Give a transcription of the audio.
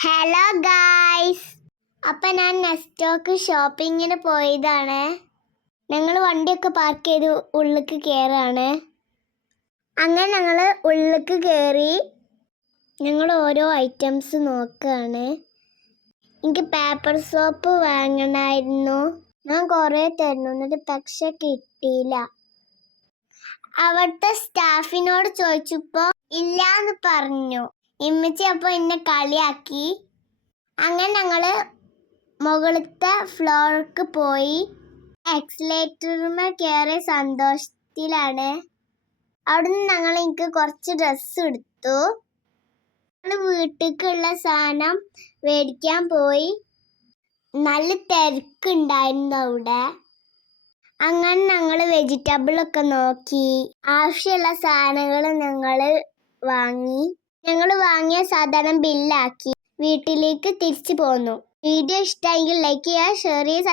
Hello guys, അപ്പം ഞാൻ നെസ്റ്റോക്ക് ഷോപ്പിങ്ങിന് പോയതാണ്. ഞങ്ങൾ വണ്ടിയൊക്കെ പാർക്ക് ചെയ്ത് ഉള്ളിലേക്ക് കയറാണ്. അങ്ങനെ ഞങ്ങൾ ഉള്ളിലേക്ക് കയറി ഞങ്ങൾ ഓരോ ഐറ്റംസ് നോക്കുകയാണ്. എനിക്ക് പേപ്പർ സോപ്പ് വാങ്ങണമായിരുന്നു. ഞാൻ കുറേ തരുന്നു, പക്ഷെ കിട്ടിയില്ല. അവിടുത്തെ സ്റ്റാഫിനോട് ചോദിച്ചപ്പോൾ ഇല്ലാന്ന് പറഞ്ഞു. ഇമ്മച്ചി അപ്പോൾ എന്നെ കളിയാക്കി. അങ്ങനെ ഞങ്ങൾ മുകളിലത്തെ ഫ്ലോർക്ക് പോയി എക്സലേറ്ററിൽ കയറിയ സന്തോഷത്തിലാണ്. അവിടുന്ന് ഞങ്ങൾ എനിക്ക് കുറച്ച് ഡ്രസ്സ് എടുത്തു. ഞങ്ങൾ വീട്ടിലേക്കുള്ള സാധനം മേടിക്കാൻ പോയി. നല്ല തിരക്കുണ്ടായിരുന്നു അവിടെ. അങ്ങനെ ഞങ്ങൾ വെജിറ്റബിളൊക്കെ നോക്കി ആവശ്യമുള്ള സാധനങ്ങൾ ഞങ്ങൾ വാങ്ങി. ഞങ്ങൾ വാങ്ങിയ സാധനം ബില്ലാക്കി വീട്ടിലേക്ക് തിരിച്ചു പോന്നു. വീഡിയോ ഇഷ്ടമായെങ്കിൽ ലൈക്ക് ചെയ്യുക, ഷെയർ ചെയ്യുക.